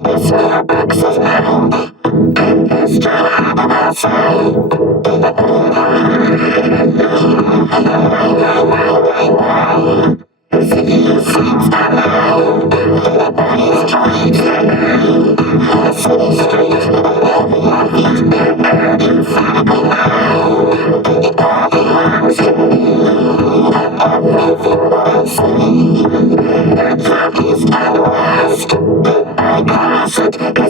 It's a box of metal, and it's still outside. The city seems alive, the body's trying to move. The city streets, everything's bigger, inflatable now. The body longs to me, everything I see. The darkest and worst, I cross it.